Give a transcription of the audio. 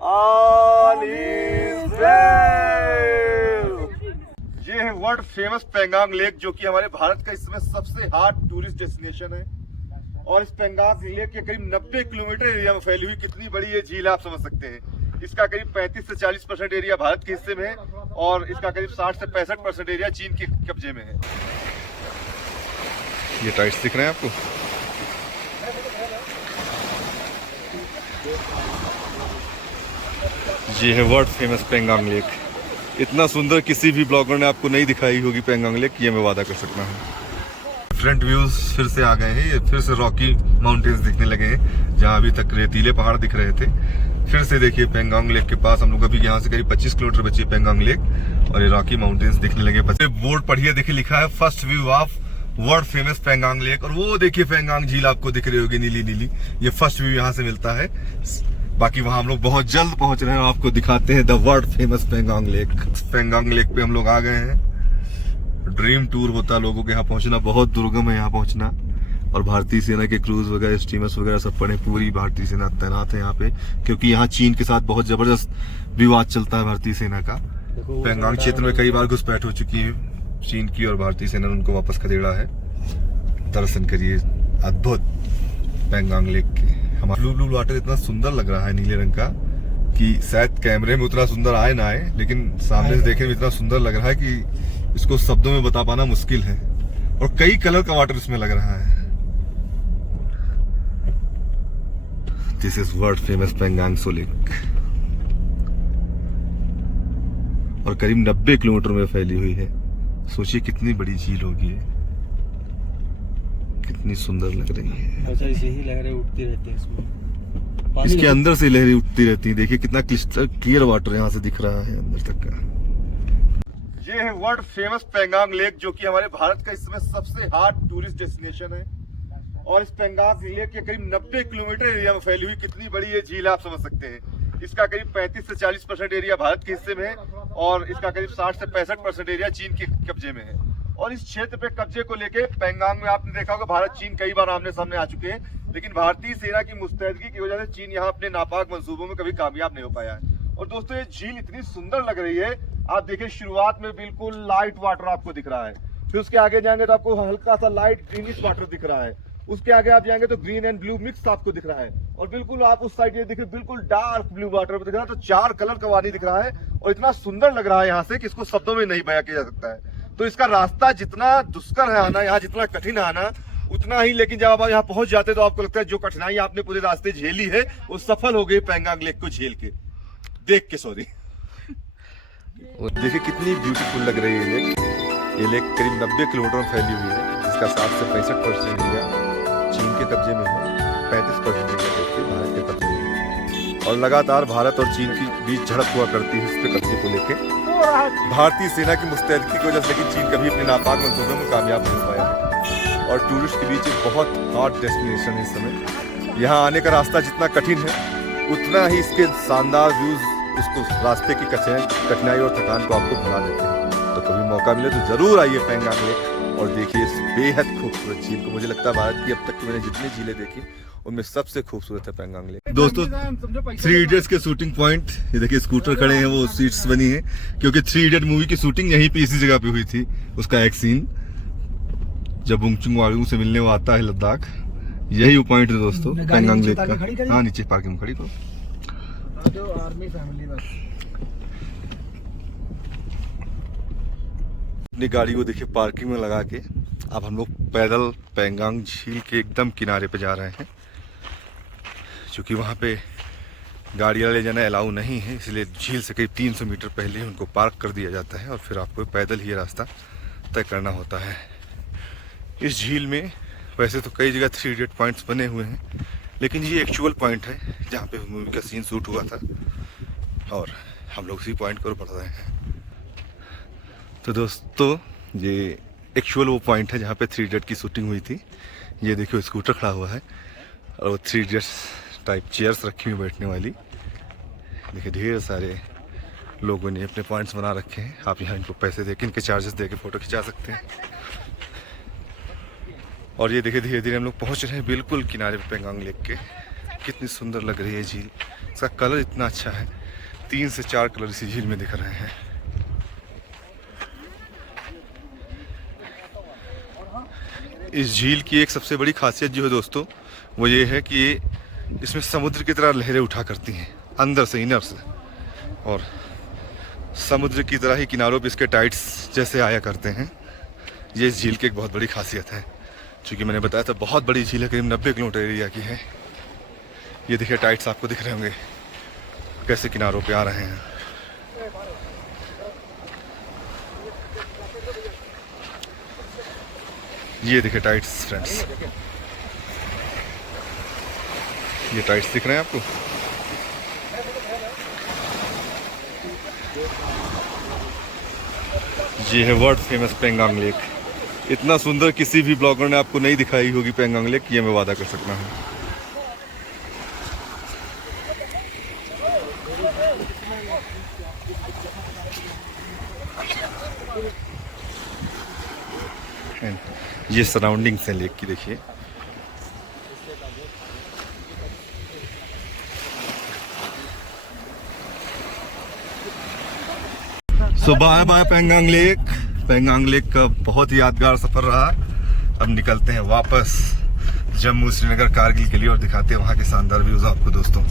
All is well। ये है world famous Pangong lake, जो कि हमारे भारत का इस समय सबसे हॉट टूरिस्ट डेस्टिनेशन है। और इस पेंगांग लेक के करीब 90 किलोमीटर एरिया में फैली हुई कितनी बड़ी ये झील आप समझ सकते हैं। इसका करीब 35 से 40% एरिया भारत के हिस्से में है और इसका करीब 60 से 65% एरिया चीन के कब्जे में है। ये टाइट्स दिख रहे हैं आपको? ये है वर्ल्ड फेमस पेंगांग लेक। इतना सुंदर किसी भी ब्लॉगर ने आपको नहीं दिखाई होगी पेंगांग लेक, ये मैं वादा कर सकता हूँ। फ्रंट व्यूज फिर से आ गए हैं, ये फिर से रॉकी माउंटेन्स दिखने लगे हैं। जहाँ अभी तक रेतीले पहाड़ दिख रहे थे, फिर से देखिए पेंगांग लेक के पास हम लोग अभी यहाँ से करीब 25 किलोमीटर बची है पेंगांग लेक, और ये रॉकी माउंटेन्स दिखने लगे। बोर्ड पढ़िए, देखिए लिखा है first view of world famous Pangong lake. और वो देखिए पेंगांग झील आपको दिख रही होगी नीली नीली, ये फर्स्ट व्यू यहाँ से मिलता है। बाकी वहां हम लोग बहुत जल्द पहुंच रहे हैं, आपको दिखाते हैं the world famous Pangong lake. Pangong lake पे हम लोग आ गए हैं। ड्रीम टूर होता है लोगों के यहाँ पहुंचना, बहुत दुर्गम है यहाँ पहुंचना। और भारतीय सेना के क्रूज वगैरह स्टीमर्स वगैरह सब पड़े, पूरी भारतीय सेना तैनात है यहाँ पे, क्योंकि यहाँ चीन के साथ बहुत जबरदस्त विवाद चलता है भारतीय सेना का। पेंगांग क्षेत्र में कई बार घुसपैठ हो चुकी है चीन की, और भारतीय सेना ने उनको वापस खदेड़ा है। दर्शन करिए अद्भुत पेंगांग लेक के। हमारा ब्लू वाटर इतना सुंदर लग रहा है नीले रंग का कि शायद कैमरे में उतना सुंदर आए ना आए, लेकिन सामने से देखने में इतना सुंदर लग रहा है कि इसको शब्दों में बता पाना मुश्किल है। और कई कलर का वाटर इसमें लग रहा है। This is world famous Pangong Tso lake, और करीब 90 किलोमीटर में फैली हुई है। सोचिए कितनी बड़ी झील होगी है, कितनी सुंदर लग रही है। अच्छा, इसे ही लहरें उठती रहती हैं इसमें, इसके अंदर से लहरें उठती रहती हैं। देखिए कितना क्लियर वाटर यहाँ से दिख रहा है अंदर तक का। ये है वर्ल्ड फेमस पेंगांग लेक, जो कि हमारे भारत का इस समय सबसे हॉट टूरिस्ट डेस्टिनेशन है। और इस पेंगांग लेक के करीब 90 किलोमीटर एरिया में फैली हुई कितनी बड़ी ये झील आप समझ सकते हैं। इसका करीब 35 से 40% एरिया भारत के हिस्से में है और इसका करीब 60 से 65% एरिया चीन के कब्जे में है। और इस क्षेत्र पे कब्जे को लेके पेंगांग में आपने देखा होगा भारत चीन कई बार आमने सामने आ चुके हैं, लेकिन भारतीय सेना की मुस्तैदगी की वजह से चीन यहाँ अपने नापाक मंसूबों में कभी कामयाब नहीं हो पाया है। और दोस्तों ये झील इतनी सुंदर लग रही है, आप देखिए शुरुआत में बिल्कुल लाइट वाटर आपको दिख रहा है, फिर उसके आगे जाएंगे तो आपको हल्का सा लाइट ग्रीनिश वाटर दिख रहा है, उसके आगे आप जाएंगे तो ग्रीन एंड ब्लू मिक्स आपको दिख रहा है, और बिल्कुल आप उस साइड ये देखिए बिल्कुल डार्क ब्लू वाटर दिख रहा है। तो 4 कलर का पानी दिख रहा है और इतना सुंदर लग रहा है यहाँ से कि इसको शब्दों में नहीं बयां किया जा सकता है। तो इसका रास्ता जितना दुष्कर है आना, यहाँ जितना कठिन है आना उतना ही, लेकिन जब आप यहाँ पहुंच जाते तो आपको लगता है जो कठिनाई आपने पूरे रास्ते झेली है वो सफल हो गई पेंगांग लेक को झेल के देख के। सॉरी, देखिए कितनी ब्यूटीफुल लग रही है लेक। ये लेक करीब 90 किलोमीटर में फैली हुई है, जिसका 60 से 65% एरिया चीन के कब्जे में है, 35% एरिया भारत के कब्जे में है। और लगातार भारत और चीन की बीच झड़प हुआ करती है इस पे कब्जे को लेके भारतीय सेना की मुस्तैदगी की वजह से, लेकिन चीन कभी अपने नापाक मंसूबे में कामयाब नहीं पाया है। और टूरिस्ट के बीच एक बहुत हॉट डेस्टिनेशन है इस समय। यहाँ आने का रास्ता जितना कठिन है उतना ही इसके शानदार व्यूज उसको रास्ते की कठिनाई और थकान को आपको भुला देते हैं। तो कभी मौका मिले तो जरूर आइए पेंगांग लेक और देखिए इस बेहद खूबसूरत झील को। मुझे लगता है भारत की अब तक की मैंने जितनी झीलें देखी उनमें सबसे खूबसूरत है पेंगांग लेक। दोस्तों 3 इडियट्स के शूटिंग पॉइंट, ये देखिए स्कूटर खड़े हैं, वो सीट्स बनी है क्योंकि 3 इडियट मूवी की शूटिंग यहीं पे इसी जगह पे हुई थी। उसका एक सीन जब बुंगचुंग वांगचुंग से मिलने वो आता है लद्दाख, यही वो पॉइंट है दोस्तों पेंगांग लेक का। हाँ, नीचे पार्किंग में खड़ी करो। आर्मी फैमिली बस अपनी गाड़ी को देखिए पार्किंग में लगा के अब हम लोग पैदल पेंगांग झील के एकदम किनारे पे जा रहे हैं, क्योंकि वहाँ पे गाड़ियाँ ले जाना अलाउ नहीं है, इसलिए झील से करीब 300 मीटर पहले उनको पार्क कर दिया जाता है और फिर आपको पैदल ही रास्ता तय करना होता है। इस झील में वैसे तो कई जगह 3 इडियट पॉइंट्स बने हुए हैं, लेकिन ये एक्चुअल पॉइंट है जहाँ पे मूवी का सीन शूट हुआ था और हम लोग उसी पॉइंट पर बढ़ रहे हैं। तो दोस्तों ये एक्चुअल वो पॉइंट है जहाँ पे 3 इडियट की शूटिंग हुई थी। ये देखिए स्कूटर खड़ा हुआ है और वो 3 इडियट्स टाइप चेयर्स रखी हुई बैठने वाली। देखिए ढेर सारे लोगों ने अपने पॉइंट्स बना रखे हैं। आप यहाँ इनको पैसे दे के, इनके चार्जेस दे के फ़ोटो खिंचा सकते हैं। और ये देखिए धीरे धीरे हम लोग पहुँच रहे हैं बिल्कुल किनारे पे पेंगांग लेक के। कितनी सुंदर लग रही है झील। इसका कलर इतना अच्छा है, 3 से 4 कलर इसी झील में दिख रहे हैं। इस झील की एक सबसे बड़ी खासियत जो है दोस्तों, वो ये है कि ये इसमें समुद्र की तरह लहरें उठा करती हैं अंदर से, इनर से, और समुद्र की तरह ही किनारों पे इसके टाइड्स जैसे आया करते हैं। ये इस झील की एक बहुत बड़ी खासियत है। चूँकि मैंने बताया था बहुत बड़ी झील है, करीब 90 किलोमीटर एरिया की है। ये देखिए टाइड्स आपको दिख रहे होंगे कैसे किनारों पे आ रहे हैं। ये देखिए टाइड्स फ्रेंड्स, ये टाइड्स दिख रहे हैं आपको। ये है वर्ल्ड फेमस पेंगांग लेक। इतना सुंदर किसी भी ब्लॉगर ने आपको नहीं दिखाई होगी पेंगांग लेक, ये मैं वादा कर सकता हूँ। ये सराउंडिंग्स है लेक की, देखिए। सो bye bye पेंगांग lake. Pangong lake का बहुत ही यादगार सफर रहा। अब निकलते हैं वापस जम्मू श्रीनगर कारगिल के लिए और दिखाते हैं वहाँ के शानदार व्यूज आपको दोस्तों।